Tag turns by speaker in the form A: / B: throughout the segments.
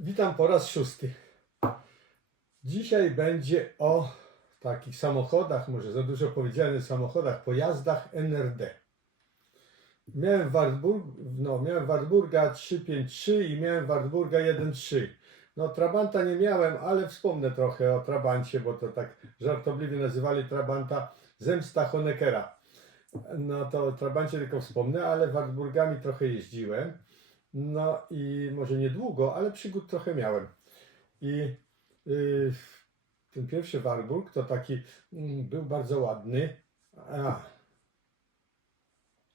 A: Witam po raz szósty. Dzisiaj będzie o takich samochodach, może za dużo powiedziałem, samochodach, pojazdach NRD. Miałem Wartburg, no, miałem Wartburga 353 i miałem Wartburga 1.3. No Trabanta nie miałem, ale wspomnę trochę o Trabancie, bo to tak żartobliwie nazywali Trabanta zemsta Honeckera. No to o Trabancie tylko wspomnę, ale Wartburgami trochę jeździłem. No i może niedługo, ale przygód trochę miałem. I y, ten pierwszy Warburg to taki mm, był bardzo ładny. A,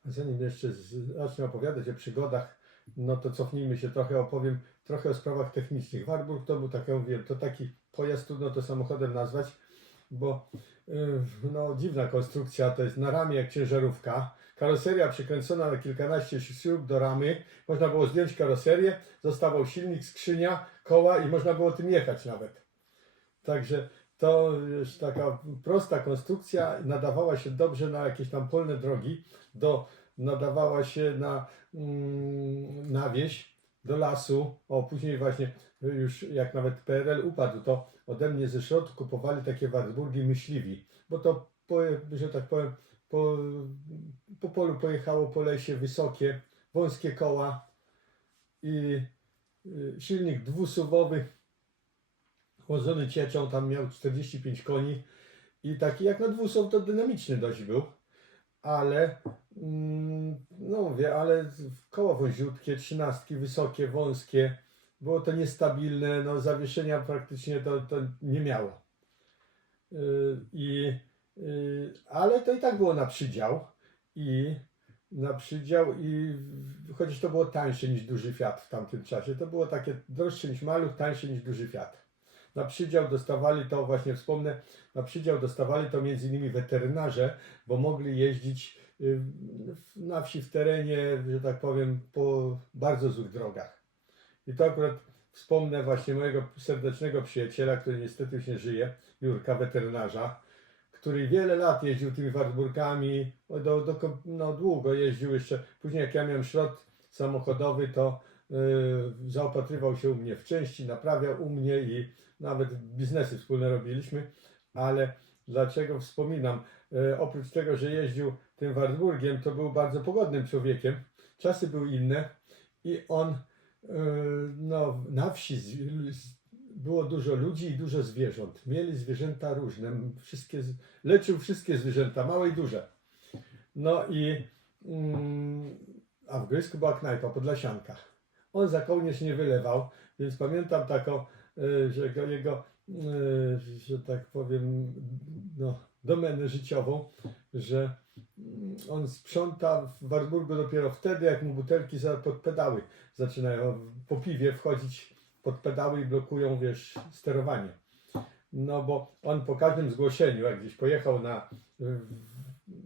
A: zanim jeszcze zacznę opowiadać o przygodach, no to cofnijmy się trochę, opowiem trochę o sprawach technicznych. Warburg to był tak, jak mówiłem, to taki pojazd, trudno to samochodem nazwać, bo y, no, dziwna konstrukcja, to jest na ramię jak ciężarówka, karoseria przykręcona na kilkanaście śrub do ramy, można było zdjąć karoserię, zostawał silnik, skrzynia, koła i można było tym jechać nawet. Także to już taka prosta konstrukcja, nadawała się dobrze na jakieś tam polne drogi, do, nadawała się na, mm, na wieś, do lasu, o później właśnie już jak nawet PRL upadł, to ode mnie ze środku kupowali takie Wartburgi myśliwi, bo to, po, że tak powiem, po, po polu pojechało po lesie wysokie, wąskie koła i y, silnik dwusuwowy chłodzony cieczą, tam miał 45 koni i taki jak na dwusuw to dynamiczny dość był, ale mm, no mówię, ale koła wąziutkie, trzynastki wysokie, wąskie, było to niestabilne, no zawieszenia praktycznie to, to nie miało. Yy, I, yy, ale to i tak było na przydział i na przydział i chociaż to było tańsze niż duży Fiat w tamtym czasie, to było takie droższe niż maluch, tańsze niż duży Fiat. Na przydział dostawali to, właśnie wspomnę, na przydział dostawali to między innymi weterynarze, bo mogli jeździć y, na wsi w terenie, że tak powiem, po bardzo złych drogach. I to akurat wspomnę właśnie mojego serdecznego przyjaciela, który niestety już nie żyje, Jurka, weterynarza, który wiele lat jeździł tymi Wartburgami, do, do, no długo jeździł jeszcze. Później jak ja miałem szrot samochodowy, to yy, zaopatrywał się u mnie w części, naprawiał u mnie i nawet biznesy wspólne robiliśmy. Ale dlaczego wspominam? Yy, oprócz tego, że jeździł tym Wartburgiem, to był bardzo pogodnym człowiekiem. Czasy były inne i on no, na wsi było dużo ludzi i dużo zwierząt. Mieli zwierzęta różne, wszystkie, leczył wszystkie zwierzęta, małe i duże. No i mm, a w Grysku była knajpa Podlasianka. On za kołnierz nie wylewał, więc pamiętam taką, y, że go, jego, y, że tak powiem, no, domenę życiową, że mm, on sprząta w Wartburgu dopiero wtedy, jak mu butelki pod pedały zaczynają po piwie wchodzić pod pedały i blokują, wiesz, sterowanie. No bo on po każdym zgłoszeniu, jak gdzieś pojechał na,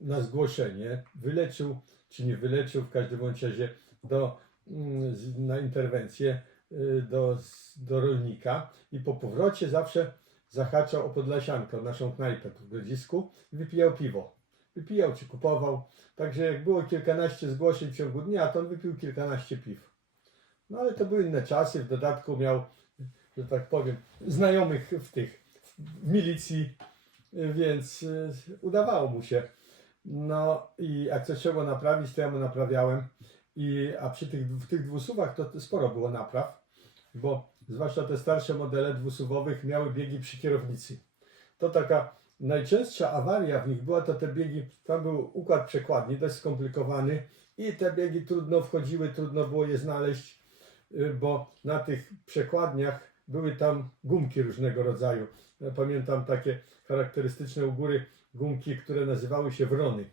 A: na zgłoszenie, wyleczył, czy nie wyleczył, w każdym bądź razie do, mm, na interwencję y, do, do rolnika i po powrocie zawsze zahaczał o Podlasiankę, o naszą knajpę w Grodzisku i wypijał piwo. Wypijał czy kupował. Także jak było kilkanaście zgłoszeń w ciągu dnia, to on wypił kilkanaście piw. No ale to były inne czasy, w dodatku miał, że tak powiem, znajomych w tych, w milicji, więc y, udawało mu się. No i jak coś trzeba naprawić, to ja mu naprawiałem. I, a przy tych, w tych dwusuwach to sporo było napraw, bo zwłaszcza te starsze modele dwusuwowych miały biegi przy kierownicy. To taka najczęstsza awaria w nich była, to te biegi, tam był układ przekładni, dość skomplikowany i te biegi trudno wchodziły, trudno było je znaleźć, y, bo na tych przekładniach były tam gumki różnego rodzaju. Pamiętam takie charakterystyczne u góry gumki, które nazywały się wrony.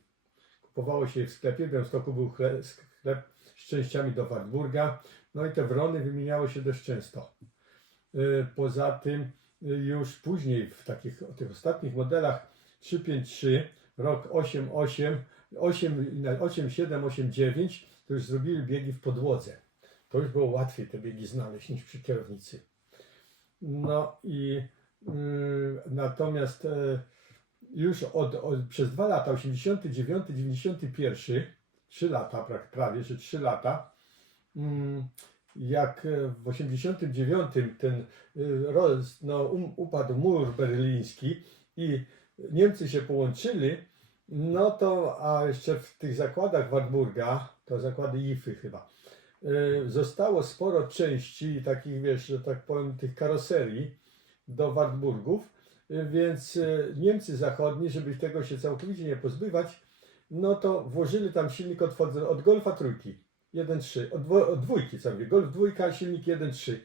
A: Kupowało się je w sklepie, w Białymstoku był sklep z częściami do Wartburga, no i te wrony wymieniały się dość często. Y, Poza tym y, już później w takich tych ostatnich modelach 353, rok 88, 8, 87, 89, to już zrobili biegi w podłodze. To już było łatwiej te biegi znaleźć niż przy kierownicy. No i y, natomiast e, już od, od, przez dwa lata, 89, 91, trzy lata, pra- prawie, że trzy lata, mm, jak e, w 89 ten roz, no, um, upadł mur berliński i Niemcy się połączyli, no to, a jeszcze w tych zakładach Wartburga, to zakłady IFY chyba, y, zostało sporo części takich, wiesz, że tak powiem, tych karoserii do Wartburgów, więc Niemcy zachodni, żeby tego się całkowicie nie pozbywać, no to włożyli tam silnik od, od Golfa trójki, 1.3, od, od dwójki, co mówię, Golf dwójka, silnik 1.3.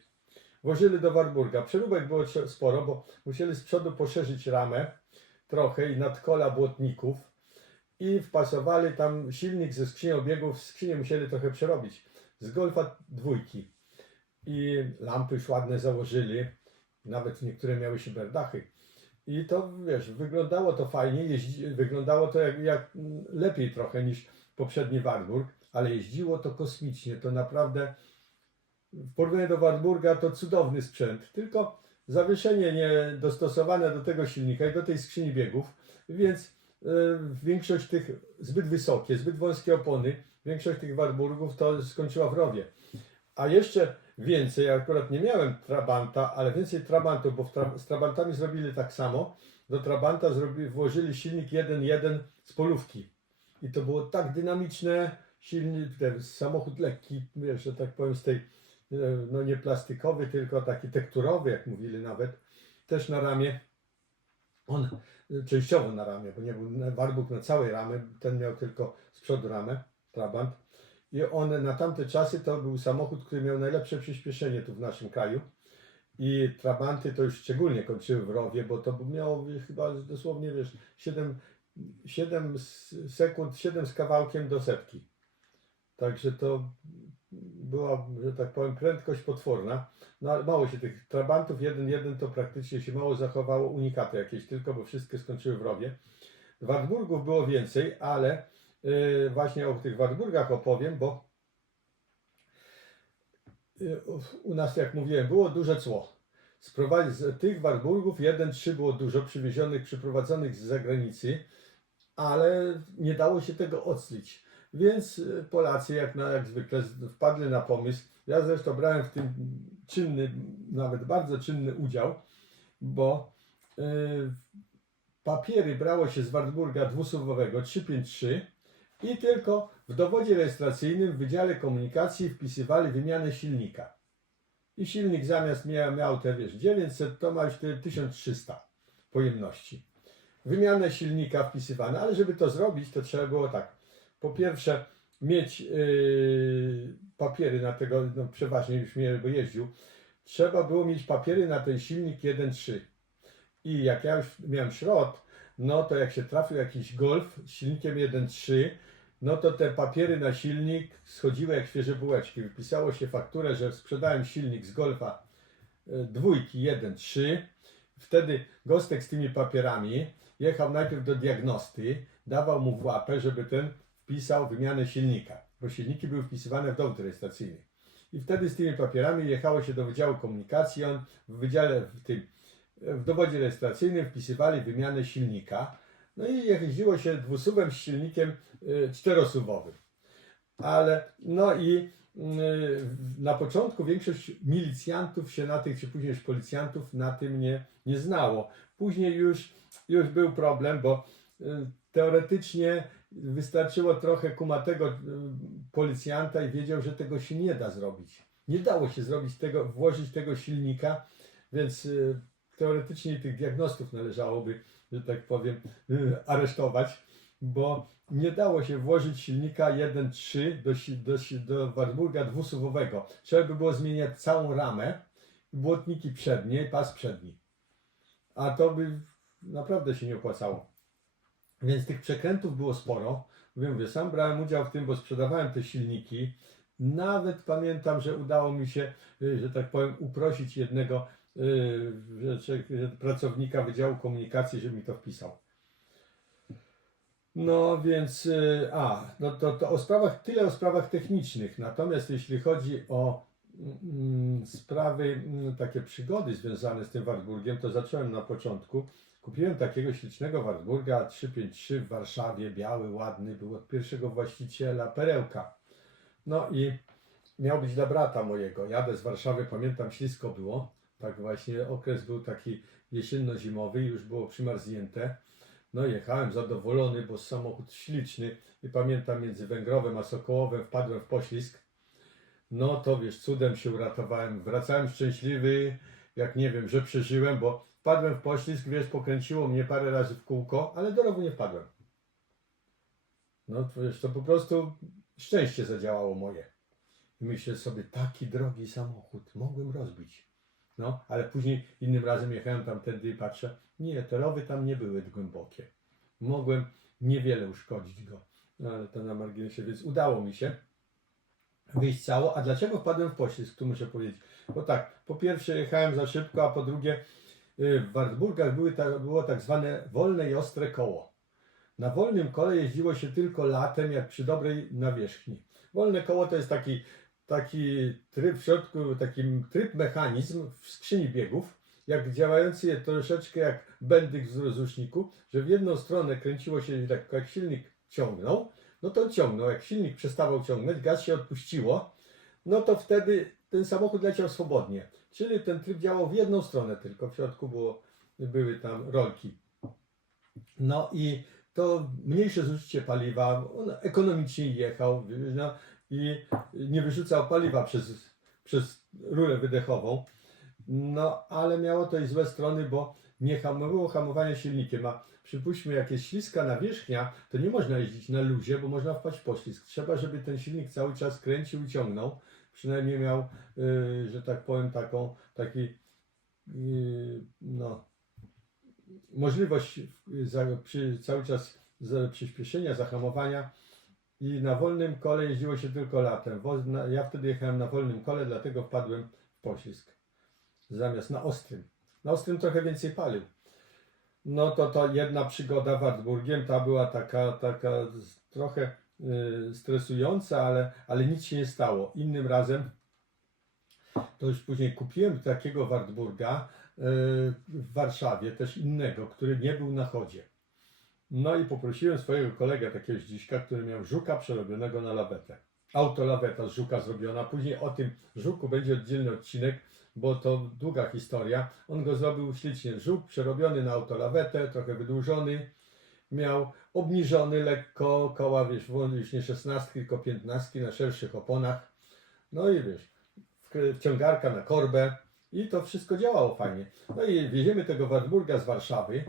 A: Włożyli do Wartburga. Przeróbek było sporo, bo musieli z przodu poszerzyć ramę trochę i nadkola błotników i wpasowali tam silnik ze skrzynią biegów, skrzynię musieli trochę przerobić. Z Golfa dwójki. I lampy już ładne założyli, nawet niektóre miały szyberdachy. I to wiesz, wyglądało to fajnie, jeździ, wyglądało to jak, jak mm, lepiej trochę niż poprzedni Wartburg, ale jeździło to kosmicznie. To naprawdę w porównaniu do Wartburga to cudowny sprzęt. Tylko zawieszenie nie dostosowane do tego silnika i do tej skrzyni biegów, więc y, większość tych zbyt wysokie, zbyt wąskie opony, większość tych Wartburgów to skończyła w rowie. A jeszcze więcej, ja akurat nie miałem Trabanta, ale więcej Trabantów, bo tra- z Trabantami zrobili tak samo. Do Trabanta włożyli silnik 1.1 z polówki. I to było tak dynamiczne, silny ten samochód lekki, wiesz, że tak powiem, z tej, e, no nie plastikowy, tylko taki tekturowy, jak mówili nawet, też na ramię. On e, częściowo na ramię, bo nie był Warburg na całej ramie, ten miał tylko z przodu ramę, Trabant. I on na tamte czasy to był samochód, który miał najlepsze przyspieszenie tu w naszym kraju. I Trabanty to już szczególnie kończyły w rowie, bo to miało chyba dosłownie wiesz, 7, 7 s- sekund, 7 z kawałkiem do setki. Także to była, że tak powiem, prędkość potworna. No mało się tych Trabantów 1.1 to praktycznie się mało zachowało, unikaty jakieś tylko, bo wszystkie skończyły w rowie. Wartburgów było więcej, ale yy, właśnie o tych Wartburgach opowiem, bo yy, u nas, jak mówiłem, było duże cło. Z tych Wartburgów 1-3 było dużo przywiezionych, przyprowadzonych z zagranicy, ale nie dało się tego oclić. Więc y, Polacy, jak, na, jak zwykle, wpadli na pomysł. Ja zresztą brałem w tym czynny, nawet bardzo czynny udział, bo y, papiery brało się z Wartburga dwusuwowego 353 i tylko w dowodzie rejestracyjnym w Wydziale Komunikacji wpisywali wymianę silnika. I silnik zamiast miał, miał te wiesz 900, to ma już te 1300 pojemności. Wymianę silnika wpisywane, ale żeby to zrobić, to trzeba było tak. Po pierwsze, mieć yy, papiery na tego, no przeważnie już miałem, bo jeździł. Trzeba było mieć papiery na ten silnik 1.3. I jak ja już miałem środ, no to jak się trafił jakiś Golf z silnikiem 1.3, no to te papiery na silnik schodziły jak świeże bułeczki. Wypisało się fakturę, że sprzedałem silnik z Golfa e, dwójki 1.3. Wtedy Gostek z tymi papierami jechał najpierw do diagnosty, dawał mu w łapę, żeby ten wpisał wymianę silnika, bo silniki były wpisywane w dowód rejestracyjny. I wtedy z tymi papierami jechało się do Wydziału Komunikacji, on w wydziale, w tym, w dowodzie rejestracyjnym wpisywali wymianę silnika, no i jeździło się dwusuwem z silnikiem y, czterosuwowym. Ale, no i y, na początku większość milicjantów się na tych, czy później już policjantów na tym nie, nie znało. Później już, już był problem, bo y, teoretycznie wystarczyło trochę kumatego y, policjanta i wiedział, że tego się nie da zrobić. Nie dało się zrobić tego, włożyć tego silnika, więc y, teoretycznie tych diagnostów należałoby, że tak powiem, y, aresztować, bo nie dało się włożyć silnika 1.3 do, do, do Wartburga dwusuwowego. Trzeba by było zmieniać całą ramę, błotniki przednie pas przedni. A to by naprawdę się nie opłacało. Więc tych przekrętów było sporo. Mówię, mówię, sam brałem udział w tym, bo sprzedawałem te silniki. Nawet pamiętam, że udało mi się, y, że tak powiem, uprosić jednego y, że pracownika Wydziału Komunikacji, żeby mi to wpisał. No więc, y, a, no to, to o sprawach, tyle o sprawach technicznych. Natomiast jeśli chodzi o mm, sprawy, mm, takie przygody związane z tym Wartburgiem, to zacząłem na początku. Kupiłem takiego ślicznego Wartburga 353 w Warszawie, biały, ładny, był od pierwszego właściciela, perełka. No i miał być dla brata mojego. Jadę z Warszawy, pamiętam, ślisko było. Tak właśnie, okres był taki jesienno-zimowy, już było przymarznięte. No jechałem zadowolony, bo samochód śliczny i pamiętam między Węgrowem a Sokołowem wpadłem w poślizg. No to wiesz, cudem się uratowałem. Wracałem szczęśliwy, jak nie wiem, że przeżyłem, bo wpadłem w poślizg, wiesz, pokręciło mnie parę razy w kółko, ale do rowu nie wpadłem. No to wiesz, to po prostu szczęście zadziałało moje. I myślę sobie, taki drogi samochód mogłem rozbić. No, ale później innym razem jechałem tamtędy i patrzę, nie, te rowy tam nie były głębokie. Mogłem niewiele uszkodzić go. No, ale to na marginesie, więc udało mi się wyjść cało. A dlaczego wpadłem w poślizg, tu muszę powiedzieć? Bo tak, po pierwsze jechałem za szybko, a po drugie w Wartburgach były było tak zwane wolne i ostre koło. Na wolnym kole jeździło się tylko latem, jak przy dobrej nawierzchni. Wolne koło to jest taki, taki tryb w środku, taki tryb mechanizm w skrzyni biegów, jak działający je troszeczkę jak bendyk w rozruszniku, że w jedną stronę kręciło się tak, jak silnik ciągnął, no to ciągnął. Jak silnik przestawał ciągnąć, gaz się odpuściło, no to wtedy ten samochód leciał swobodnie. Czyli ten tryb działał w jedną stronę tylko, w środku było, były tam rolki. No i to mniejsze zużycie paliwa, on ekonomicznie jechał no, i nie wyrzucał paliwa przez, przez rurę wydechową. No, ale miało to i złe strony, bo nie hamowało hamowanie silnikiem, a przypuśćmy, jak jest śliska nawierzchnia, to nie można jeździć na luzie, bo można wpaść w poślizg. Trzeba, żeby ten silnik cały czas kręcił i ciągnął. Przynajmniej miał, yy, że tak powiem, taką, taki, yy, no, możliwość za, przy, cały czas za, przyspieszenia, zahamowania. I na wolnym kole jeździło się tylko latem. Na, ja wtedy jechałem na wolnym kole, dlatego wpadłem w poślizg. Zamiast na ostrym. Na ostrym trochę więcej palił. No to to jedna przygoda Wartburgiem, ta była taka, taka trochę y, stresująca, ale, ale nic się nie stało. Innym razem, to już później kupiłem takiego Wartburga y, w Warszawie, też innego, który nie był na chodzie. No i poprosiłem swojego kolegę, takiego dziśka, który miał żuka przerobionego na lawetę. Autolaweta z żuka zrobiona. Później o tym żuku będzie oddzielny odcinek, bo to długa historia. On go zrobił ślicznie. Żuk przerobiony na autolawetę, trochę wydłużony. Miał obniżony lekko koła, wiesz, już nie 16, tylko 15 na szerszych oponach. No i wiesz, wciągarka na korbę i to wszystko działało fajnie. No i wieziemy tego Wartburga z Warszawy.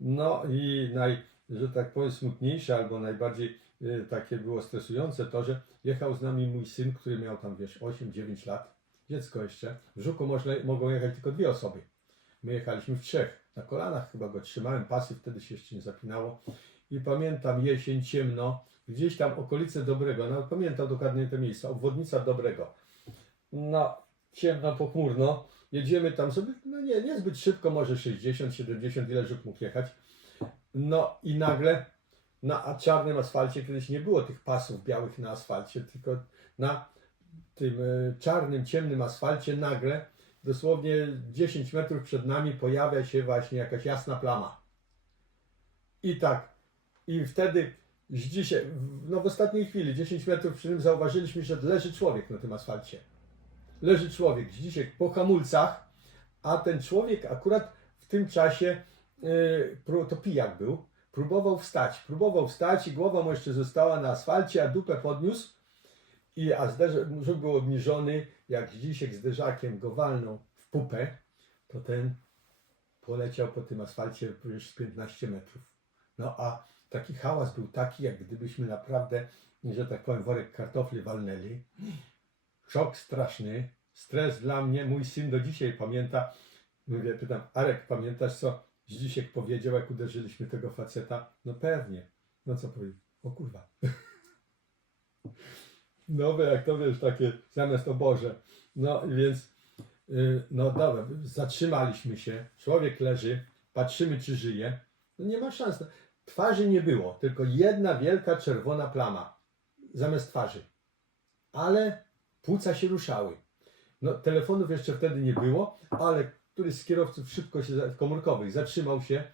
A: No i naj, że tak powiem, smutniejsze albo najbardziej y, takie było stresujące to, że jechał z nami mój syn, który miał tam, wiesz, 8-9 lat, dziecko jeszcze. W Żuku można, mogą jechać tylko dwie osoby. My jechaliśmy w trzech. Na kolanach chyba go trzymałem, pasy wtedy się jeszcze nie zapinało. I pamiętam jesień, ciemno, gdzieś tam okolice Dobrego, nawet pamiętam dokładnie te miejsca, obwodnica Dobrego. No, ciemno, pochmurno. Jedziemy tam sobie, no nie, niezbyt szybko, może 60, 70, ile Żuk mógł jechać. No i nagle na czarnym asfalcie, kiedyś nie było tych pasów białych na asfalcie, tylko na tym e, czarnym, ciemnym asfalcie nagle, dosłownie 10 metrów przed nami pojawia się właśnie jakaś jasna plama. I tak, i wtedy dzisiaj, no w ostatniej chwili, 10 metrów przy tym zauważyliśmy, że leży człowiek na tym asfalcie. Leży człowiek, dzisiaj po hamulcach, a ten człowiek akurat w tym czasie, pró- to pijak był, próbował wstać, próbował wstać i głowa mu jeszcze została na asfalcie, a dupę podniósł, i, a brzuch był obniżony, jak Zdzisiek zderzakiem go walnął w pupę, to ten poleciał po tym asfalcie już z 15 metrów. No a taki hałas był taki, jak gdybyśmy naprawdę, że tak powiem, worek kartofli walnęli. Szok straszny, stres dla mnie. Mój syn do dzisiaj pamięta. Mówię, pytam, Arek, pamiętasz co Zdzisiek powiedział, jak uderzyliśmy tego faceta? No pewnie. No co powiedział? O kurwa. Nowe, jak to wiesz, takie zamiast o Boże. No więc, yy, no dobra, zatrzymaliśmy się. Człowiek leży, patrzymy, czy żyje. No nie ma szans. Twarzy nie było, tylko jedna wielka czerwona plama zamiast twarzy. Ale płuca się ruszały. No, telefonów jeszcze wtedy nie było, ale któryś z kierowców szybko się, komórkowych, zatrzymał się.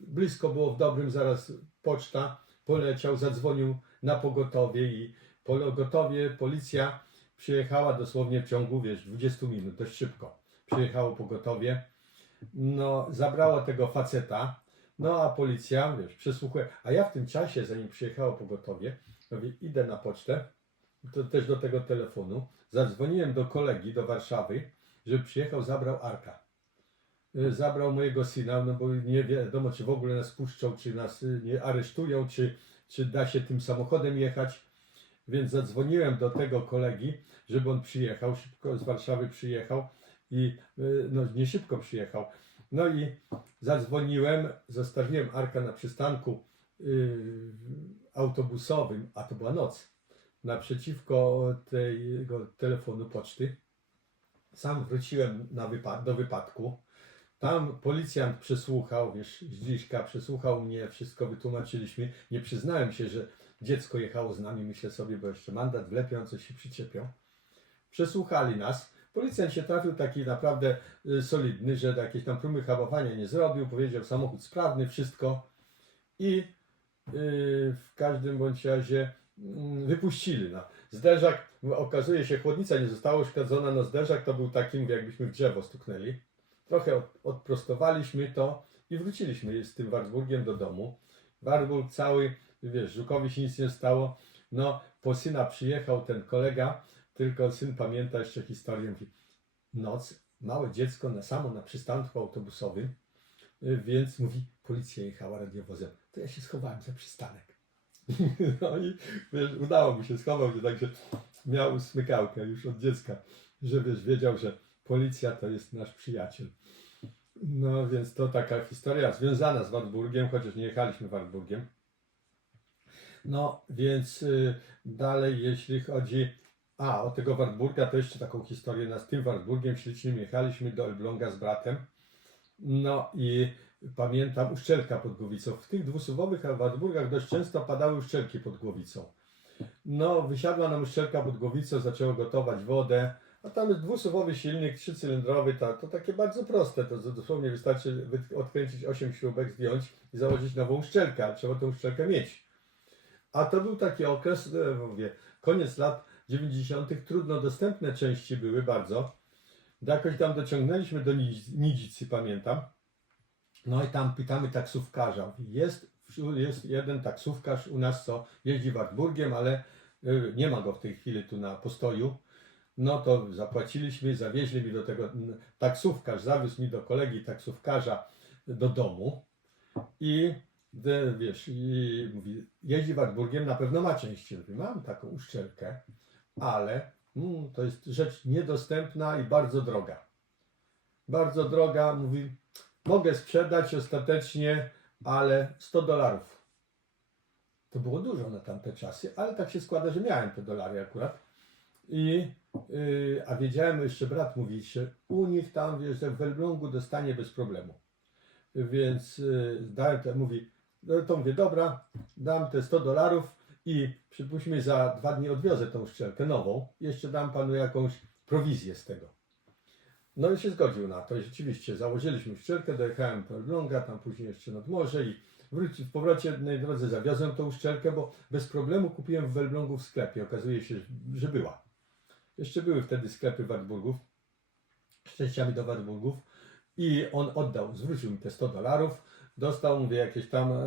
A: Blisko było w dobrym, zaraz poczta poleciał, zadzwonił na pogotowie i pogotowie, policja przyjechała dosłownie w ciągu, wiesz, 20 minut, dość szybko. Przyjechało pogotowie, no zabrało tego faceta, no a policja, wiesz, przesłuchuje. A ja w tym czasie, zanim przyjechało pogotowie, mówię, idę na pocztę, to też do tego telefonu, zadzwoniłem do kolegi do Warszawy, żeby przyjechał, zabrał Arka. Y, Zabrał mojego syna, no bo nie wiadomo, czy w ogóle nas puszczą, czy nas y, nie aresztują, czy, czy da się tym samochodem jechać. Więc zadzwoniłem do tego kolegi, żeby on przyjechał, szybko z Warszawy przyjechał i y, no nie szybko przyjechał. No i zadzwoniłem, zostawiłem Arka na przystanku y, autobusowym, a to była noc, naprzeciwko tego telefonu poczty. Sam wróciłem na do wypadku. Tam policjant przesłuchał, wiesz, Zdziszka przesłuchał mnie, wszystko wytłumaczyliśmy. Nie przyznałem się, że dziecko jechało z nami, myślę sobie, bo jeszcze mandat wlepią, coś się przyczepią. Przesłuchali nas. Policjant się trafił taki naprawdę y, solidny, że jakieś tam próby hamowania nie zrobił, powiedział samochód sprawny, wszystko. I y, w każdym bądź razie mm, wypuścili. No. Zderzak, okazuje się, chłodnica nie została uszkodzona, no zderzak to był taki, jakbyśmy w drzewo stuknęli. Trochę od, odprostowaliśmy to i wróciliśmy z tym Wartburgiem do domu. Wartburg cały, wiesz, Żukowi się nic nie stało. No, po syna przyjechał ten kolega, tylko syn pamięta jeszcze historię. Mówi, noc, małe dziecko na samo na przystanku autobusowym, y, więc mówi, policja jechała radiowozem. To ja się schowałem za przystanek. No i wiesz, udało mu się, schował się, także miał smykałkę już od dziecka, że wiesz, wiedział, że policja to jest nasz przyjaciel. No więc to taka historia związana z Wartburgiem, chociaż nie jechaliśmy Wartburgiem. No więc y, dalej, jeśli chodzi. A, o tego Wartburga, to jeszcze taką historię. Na z tym Wartburgiem ślicznym jechaliśmy do Elbląga z bratem. No i pamiętam uszczelka pod głowicą. W tych dwusuwowych Wartburgach dość często padały uszczelki pod głowicą. No, wysiadła nam uszczelka pod głowicą, zaczęło gotować wodę. A tam jest dwusuwowy silnik, trzycylindrowy, to, to takie bardzo proste. To dosłownie wystarczy wy- odkręcić 8 śrubek, zdjąć i założyć nową uszczelkę, trzeba tę uszczelkę mieć. A to był taki okres, e, mówię, koniec lat 90. Trudno dostępne części były bardzo. Jakoś tam dociągnęliśmy do Nidzi- Nidzicy, pamiętam. No i tam pytamy taksówkarza. Jest, jest jeden taksówkarz u nas, co jeździ Wartburgiem, ale y, nie ma go w tej chwili tu na postoju. No to zapłaciliśmy, zawieźli mi do tego, taksówkarz zawiózł mi do kolegi taksówkarza do domu i wiesz, i mówi, jeździ Wartburgiem, na pewno ma części. Mówi, mam taką uszczelkę, ale mm, to jest rzecz niedostępna i bardzo droga. Bardzo droga, mówi, mogę sprzedać ostatecznie, ale 100 dolarów. To było dużo na tamte czasy, ale tak się składa, że miałem te dolary akurat. I, yy, a wiedziałem, jeszcze brat mówi, że u nich tam, wiesz, w Elblągu dostanie bez problemu. Więc yy, dałem te, mówi, no to mówię, dobra, dam te 100 dolarów i przypuśćmy za dwa dni odwiozę tą szczelkę nową. Jeszcze dam panu jakąś prowizję z tego. No i się zgodził na to i rzeczywiście założyliśmy szczelkę, dojechałem do Elbląga, tam później jeszcze nad morze i wróci, w powrocie jednej drodze zawiozłem tą szczelkę, bo bez problemu kupiłem w Elblągu w sklepie. Okazuje się, że była. Jeszcze były wtedy sklepy Wartburgów, szczęściami do Wartburgów i on oddał, zwrócił mi te 100 dolarów, dostał, mówię, jakieś tam e,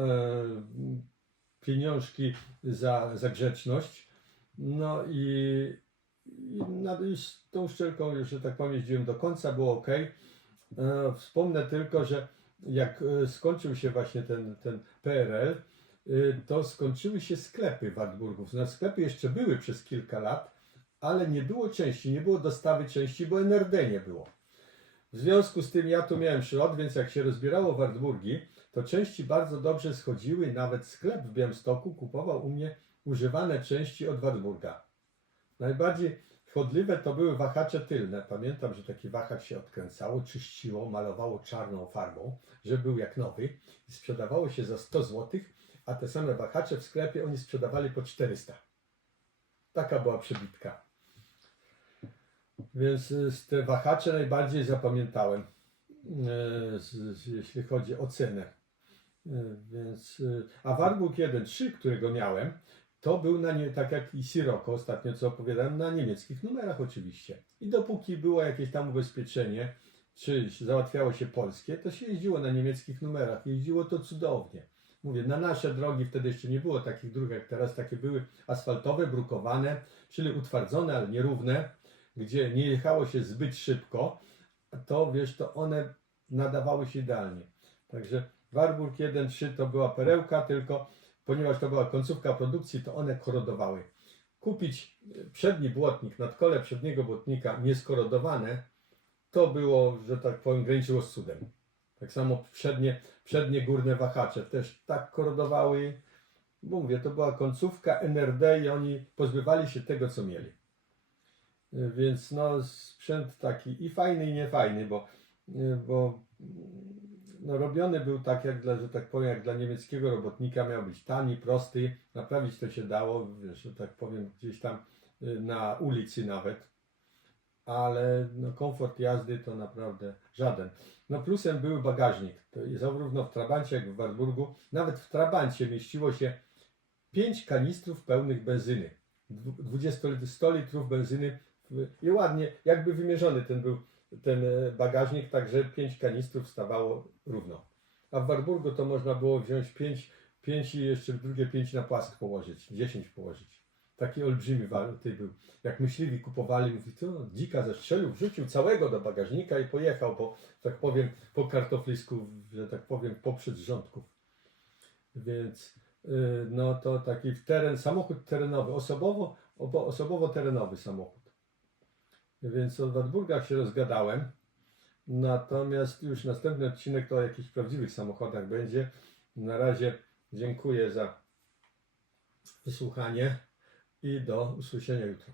A: pieniążki za, za grzeczność. No i, i, na, z tą szczelką, że tak powiem, jeździłem do końca, było ok. E, wspomnę tylko, że jak e, skończył się właśnie ten, ten PRL, e, to skończyły się sklepy Wartburgów. No, sklepy jeszcze były przez kilka lat, ale nie było części, nie było dostawy części, bo NRD nie było. W związku z tym ja tu miałem środ, więc jak się rozbierało Wartburgi, to części bardzo dobrze schodziły. Nawet sklep w Białymstoku kupował u mnie używane części od Wartburga. Najbardziej chodliwe to były wahacze tylne. Pamiętam, że taki wahacz się odkręcało, czyściło, malowało czarną farbą, żeby był jak nowy i sprzedawało się za 100 zł, a te same wahacze w sklepie oni sprzedawali po 400. Taka była przebitka. Więc y, te wahacze najbardziej zapamiętałem, y, jeśli chodzi o cenę. Y, Więc, a Warburg 1.3, którego miałem, to był na nie, tak jak i Sirocco ostatnio co opowiadałem, na niemieckich numerach oczywiście. I dopóki było jakieś tam ubezpieczenie, czy załatwiało się polskie, to się jeździło na niemieckich numerach. Jeździło to cudownie. Mówię, na nasze drogi wtedy jeszcze nie było takich dróg jak teraz, takie były asfaltowe, brukowane, czyli utwardzone, ale nierówne, gdzie nie jechało się zbyt szybko, to wiesz, to one nadawały się idealnie. Także Warburg 1.3 to była perełka, tylko ponieważ to była końcówka produkcji, to one korodowały. Kupić przedni błotnik, nadkole przedniego błotnika nieskorodowane, to było, że tak powiem, graniczyło z cudem. Tak samo przednie, przednie górne wahacze też tak korodowały. Bo Mówię, to była końcówka NRD i oni pozbywali się tego, co mieli. Więc no, sprzęt taki i fajny, i niefajny, bo, y, bo no, robiony był tak, jak dla, że tak powiem, jak dla niemieckiego robotnika miał być tani, prosty, naprawić to się dało, wiesz, że tak powiem, gdzieś tam y, na ulicy nawet, ale no, komfort jazdy to naprawdę żaden. No plusem był bagażnik, to jest zarówno w Trabancie, jak w Warburgu, nawet w Trabancie mieściło się 5 kanistrów pełnych benzyny, Dwu- 20 lit- 100 litrów benzyny i ładnie, jakby wymierzony ten był ten e, bagażnik, także 5 kanistrów stawało równo. A w Warburgu to można było wziąć 5, 5 i jeszcze drugie 5 na płask położyć, 10 położyć. Taki olbrzymi warty był. Jak myśliwi kupowali, mówi, to dzika zestrzelił, wrzucił całego do bagażnika i pojechał po, tak powiem, po kartoflisku, że tak powiem, poprzez rządków. Więc y, no to taki teren, samochód terenowy, osobowo, obo- osobowo-terenowy samochód. Więc o Wartburgach się rozgadałem. Natomiast już następny odcinek to o jakichś prawdziwych samochodach będzie. Na razie dziękuję za wysłuchanie i do usłyszenia jutro.